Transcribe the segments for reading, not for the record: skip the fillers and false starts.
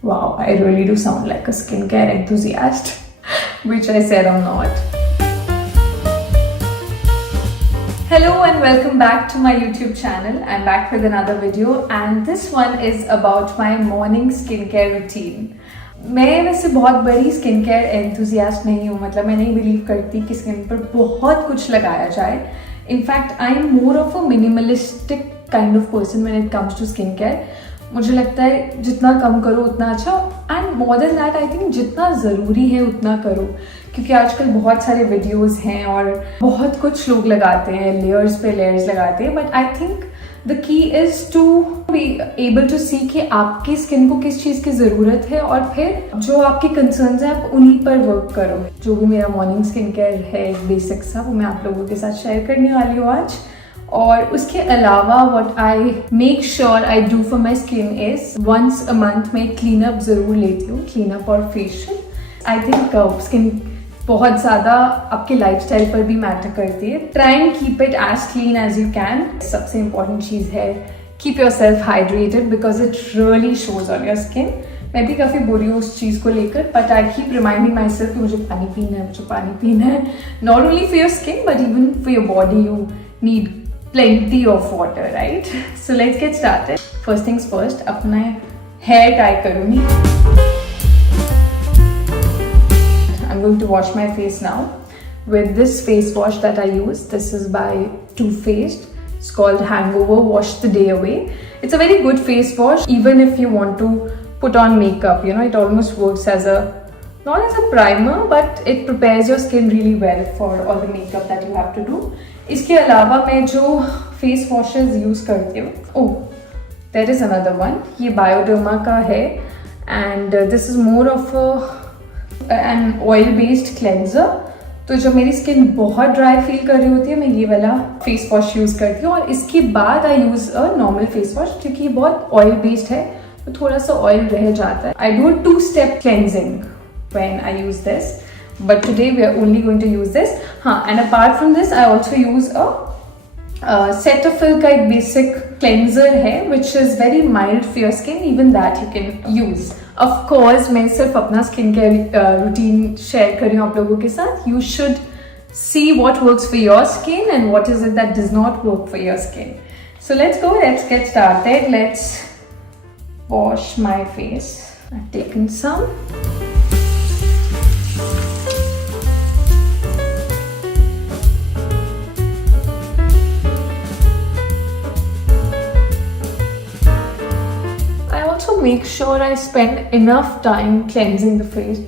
Wow, I really do sound like a skincare enthusiast, which I said I'm not. Hello and welcome back to my YouTube channel. I'm back with another video and this one is about my morning skincare routine. मैं वैसे बहुत बड़ी skin care enthusiast नहीं हूँ, मतलब मैं नहीं believe करती कि स्किन पर बहुत कुछ लगाया जाए. In fact I am more of a minimalistic kind of person when it comes to skin care. मुझे लगता है जितना कम करो उतना अच्छा, and more than that I think जितना ज़रूरी है उतना करो, क्योंकि आजकल बहुत सारे वीडियोस हैं और बहुत कुछ लोग लगाते हैं, लेयर्स पे लेयर्स लगाते हैं. But I think the key is to be able to see कि आपकी स्किन को किस चीज़ की ज़रूरत है और फिर जो आपके कंसर्न्स हैं आप उन्हीं पर वर्क करो. जो भी मेरा मॉर्निंग स्किन केयर है बेसिक सा, वो मैं आप लोगों के साथ शेयर करने वाली हूँ आज. और उसके अलावा what I make sure I do for my skin is once a month में क्लीन अप ज़रूर लेती हूँ, क्लीन अप और फेशियल. आई थिंक स्किन बहुत ज़्यादा आपके लाइफस्टाइल पर भी मैटर करती है. Try and keep it as clean as you can. सबसे इंपॉर्टेंट चीज़ है keep yourself hydrated because it really shows on your skin. मैं भी काफ़ी बुरी हूँ उस चीज़ को लेकर, but I keep reminding my self कि मुझे पानी पीना है, मुझे पानी पीना है. Not only for your skin but even for your body you need plenty of water, right? So let's get started. First things first, अपना hair tie करूँगी. I'm going to wash my face now with this face wash that I use. This is by Too Faced. It's called Hangover Wash the Day Away. It's a very good face wash even if you want to put on makeup. You know, it almost works as a not as a primer, but it prepares your skin really well for all the makeup that you have to do. इसके अलावा मैं जो face washes use करती हूँ, oh there is another one. ये Bioderma का है and this is more of an oil based cleanser. तो जब मेरी स्किन बहुत ड्राई फील कर रही होती है, मैं ये वाला फेस वॉश यूज़ करती हूँ. और इसके बाद I use a normal face wash, क्योंकि ये बहुत ऑयल बेस्ड है तो थोड़ा सा ऑयल रह जाता है. I do 2-step cleansing when I use this. But today we are only going to use this. And apart from this, I also use a Cetaphil का एक basic cleanser है, which is very mild for your skin. Even that you can use. Of course, मैं सिर्फ अपना skin care routine share कर रही हूँ आप लोगों के साथ. You should see what works for your skin and what is it that does not work for your skin. So let's go. Let's get started. Let's wash my face. I've taken some. Make sure I spend enough time cleansing the face.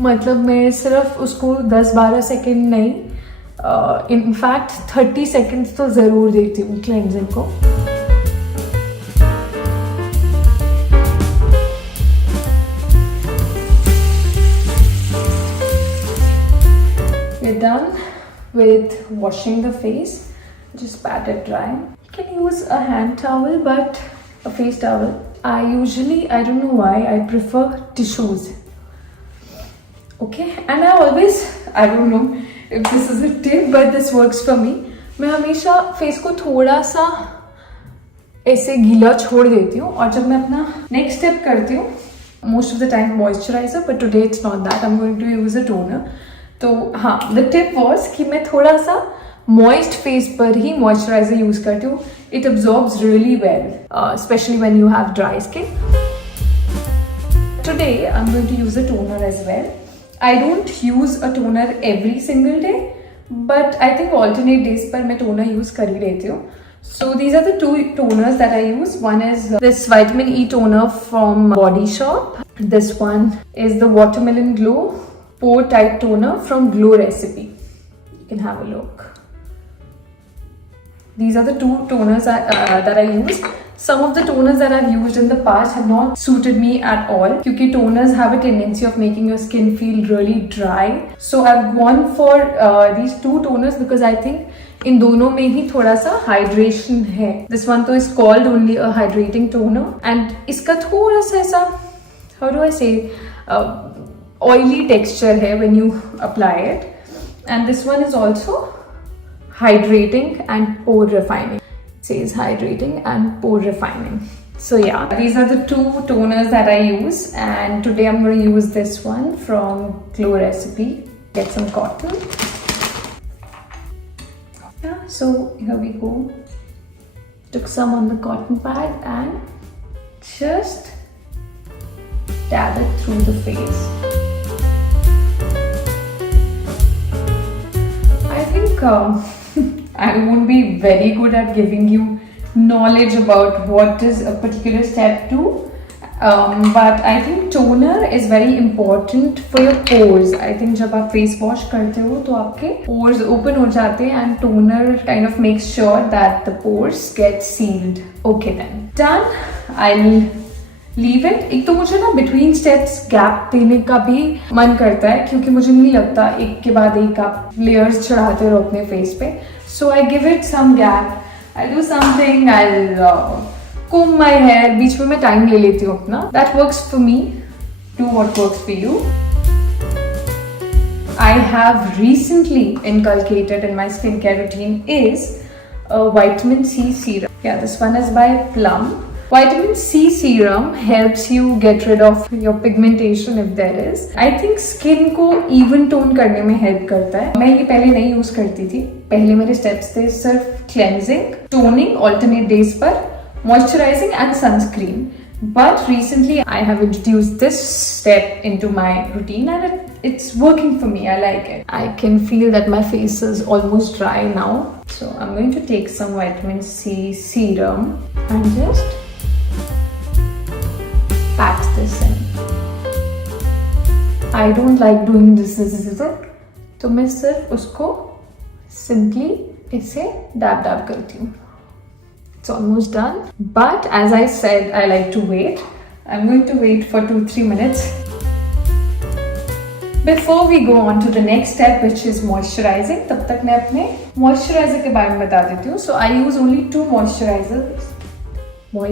मतलब मैं सिर्फ उसको 10-12 second नहीं, in fact 30 seconds तो ज़रूर देती हूँ cleansing को. We're done with washing the face. Just pat it dry. You can use a hand towel, but a face towel. I don't know why, I prefer tissues. Okay, and I don't know if this is a tip, but this works for me. मैं हमेशा face को थोड़ा सा ऐसे गीला छोड़ देती हूँ और जब मैं अपना नेक्स्ट स्टेप करती हूँ, most of the time moisturiser, but today it's not that. I am going to use a toner. तो हाँ, द टिप वॉज कि मैं थोड़ा सा मॉइस्ट फेस पर ही मॉइस्चराइजर यूज करती हूँ. It absorbs really well, specially when you have dry skin. Today I am going to use a toner as well. I don't use a toner every single day, but I think alternate days पर मैं toner use कर ही रहती हूँ. So these are the two toners that I use. One is this Vitamin E toner from Body Shop. This one is the Watermelon Glow Pore Type Toner from Glow Recipe. You can have a look. These are the two toners that I use. Some of the toners that I've used in the past have not suited me at all, because toners have a tendency of making your skin feel really dry. So I've gone for these two toners because I think इन दोनों में ही थोड़ा सा hydration है. This one तो is called only a hydrating toner and इसका थोड़ा सा ऐसा, how do I say, oily texture है when you apply it. And this one is also hydrating and pore refining. It says hydrating and pore refining. So yeah, these are the two toners that I use, and today I'm going to use this one from Glow Recipe. Get some cotton. Yeah, so here we go. Took some on the cotton pad and just dab it through the face. I think I won't be very good at giving you knowledge about what is a particular step do, but I think toner is very important for your pores. I think जब आप face wash करते हो तो आपके pores open हो जाते हैं, and toner kind of makes sure that the pores get sealed. Okay then, done. I'll leave it. एक तो मुझे ना between steps gap देने का भी मन करता है, क्योंकि मुझे नहीं लगता एक के बाद एक आप layers चढ़ाते रहो अपने face पे. So I give it some gap. I'll do something, I'll comb my hair, बीच में मैं time ले लेती हूँ अपना. That works for me. Do what works for you. I have recently inculcated in my skincare routine is a vitamin C serum. Yeah, this one is by Plum. Vitamin C serum helps you get rid of your pigmentation if there is. I think skin को even tone करने में help करता है. मैं ये पहले नहीं use करती थी. पहले मेरे steps थे सिर्फ cleansing, toning alternate days पर, moisturizing and sunscreen. But recently I have introduced this step into my routine, and it's working for me. I like it. I can feel that my face is almost dry now. So I'm going to take some vitamin C serum and just pat this in. I don't like doing this तो मैं सिर्फ उसको simply इसे dab करती हूँ. It's almost done, but as I said, I like to wait. I'm going to wait for 2-3 minutes before we go on to the next step, which is moisturizing. तब तक मैं अपने moisturizer के बारे में बता देती हूँ. So I use only 2 moisturizers. One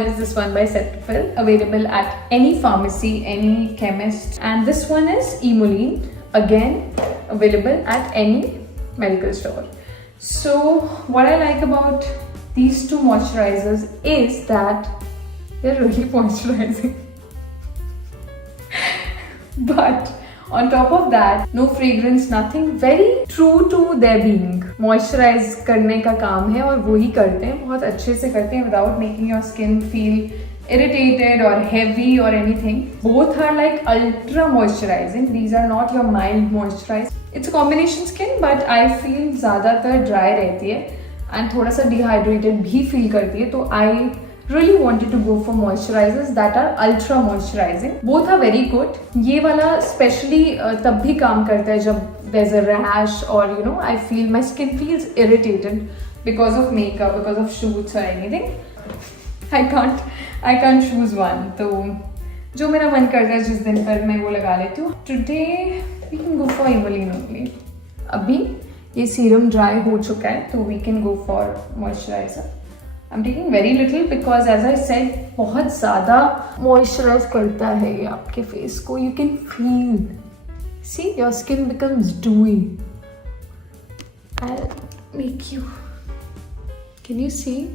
is this one by Cetaphil, available at any pharmacy, any chemist, and this one is Emollient, again available at any medical store. So what I like about these 2 moisturizers is that they're really moisturizing. But on top of that, no fragrance, nothing, very true to their being. Moisturize करने का काम है और वो ही करते हैं, बहुत अच्छे से करते हैं without making your skin feel irritated or heavy or anything. Both are like ultra moisturizing. These are not your mild moisturize. It's a combination skin, but I feel ज़्यादातर dry रहती है and थोड़ा सा dehydrated भी feel करती है, तो I really wanted to go for moisturizers that are ultra moisturizing. Both are very good. ये वाला specially तब भी काम करता है जब there's a rash or I feel my skin feels irritated because of makeup, because of shoots or anything. I can't choose one. तो जो मेरा मन करता है जिस दिन पर मैं वो लगा लेती हूँ. Today we can go for Emollient only. अभी ये serum dry हो चुका है, तो we can go for moisturizer. I'm taking very little because as I said, बहुत ज़्यादा moisturize करता है ये आपके face को. You can feel. See, your skin becomes dewy. I'll make you. Can you see?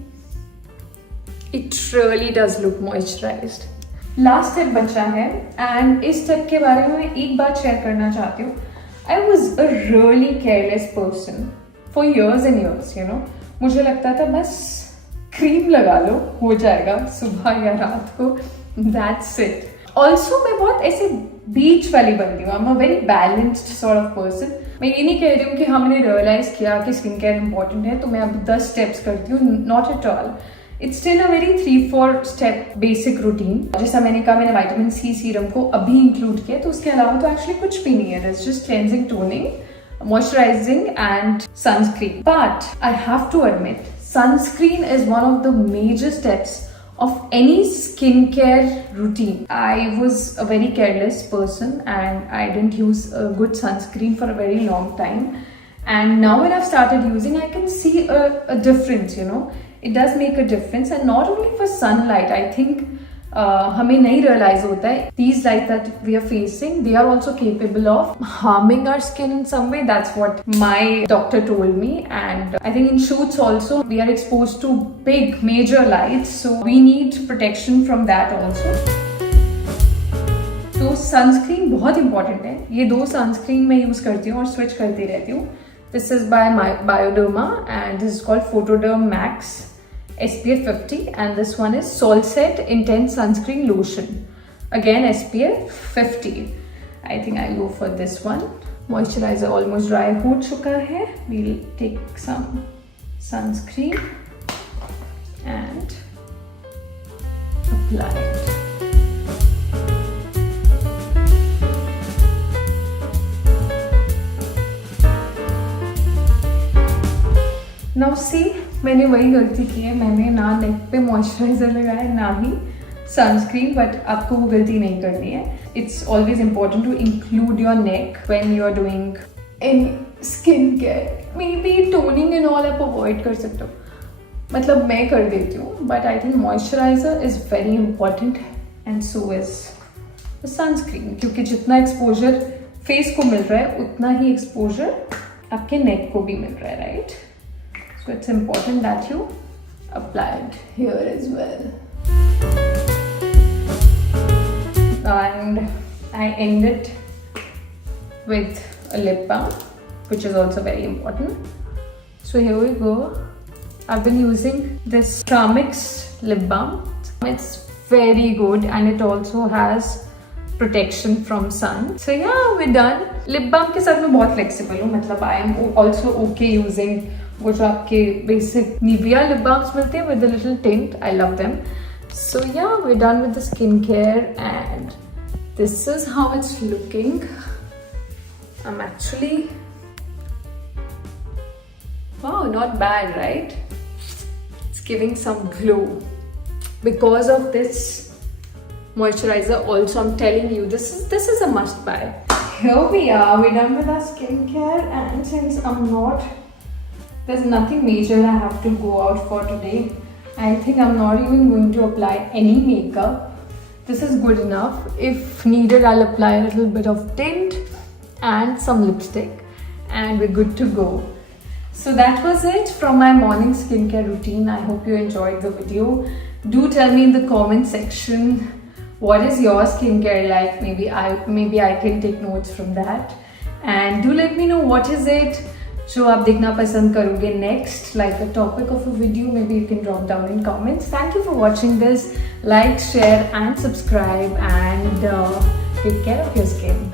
It really does look moisturized. Last step बचा है, and इस step के बारे में एक बात share करना चाहती हूँ. I was a really careless person for years and years. मुझे लगता था बस क्रीम लगा लो हो जाएगा सुबह या रात को. That's it. Also मैं बहुत ऐसे बीच वाली बंदी हूँ. I'm a very balanced sort of person. मैं ये नहीं कह रही हूँ कि हमने रियलाइज किया कि स्किन केयर इंपॉर्टेंट है तो मैं अब 10 स्टेप्स करती हूँ. Not at all. It's still a very 3-4 step basic routine. जैसा मैंने कहा, मैंने विटामिन सी सीरम को अभी इंक्लूड किया, तो उसके अलावा तो एक्चुअली कुछ भी नहीं है. It's just cleansing, toning, moisturizing and sunscreen. But I have to admit, sunscreen is one of the major steps of any skincare routine. I was a very careless person and I didn't use a good sunscreen for a very long time. And now when I've started using, I can see a difference, It does make a difference, and not only for sunlight. I think हमें नहीं realise होता है these light that we are facing, they are also capable of harming our skin in some way. That's what my doctor told me. And I think in shoots also we are exposed to big major lights, so we need protection from that also. तो sunscreen बहुत important है. ये 2 sunscreen मैं use करती हूँ और switch करती रहती हूँ. This is by Bioderma and this is called Photoderm Max SPF 50 and this one is Solset Intense Sunscreen Lotion. Again SPF 50. I think I'll go for this one. Moisturizer almost dry हो चुका है. We'll take some sunscreen and apply it. Now see, मैंने वही गलती की है. मैंने ना नेक पे मॉइस्चराइजर लगाया ना ही सनस्क्रीन, बट आपको वो गलती नहीं करनी है. It's always important to include your neck when you are doing any skin care. Maybe toning and all आप अवॉइड कर सकते हो, मतलब मैं कर देती हूँ, but I think moisturiser is very important and so is sunscreen, क्योंकि जितना एक्सपोजर फेस को मिल रहा है उतना ही एक्सपोजर आपके नेक को भी मिल रहा है, right? So it's important that you apply it here as well. And I end it with a lip balm, which is also very important. So here we go. I've been using this Tramix lip balm. It's very good and it also has protection from sun. So yeah, we're done. Lip balm के साथ मैं बहुत flexible हूँ, मतलब I am also okay using वो जो आपके basic Nivea lip balms मिलते हैं with a little tint. I love them. So yeah, we're done with the skincare and this is how it's looking. I'm actually, wow, not bad, right? It's giving some glow because of this moisturizer. Also, I'm telling you, this is a must buy. Here we are. We're done with our skincare, and since there's nothing major I have to go out for today, I think I'm not even going to apply any makeup. This is good enough. If needed, I'll apply a little bit of tint and some lipstick and we're good to go. So that was it from my morning skincare routine. I hope you enjoyed the video. Do tell me in the comment section, what is your skincare like? Maybe I can take notes from that. And do let me know what is it जो आप देखना पसंद करोगे next, like a topic of a video. Maybe you can drop down in comments. Thank you for watching this. Like, share and subscribe and take care of your skin.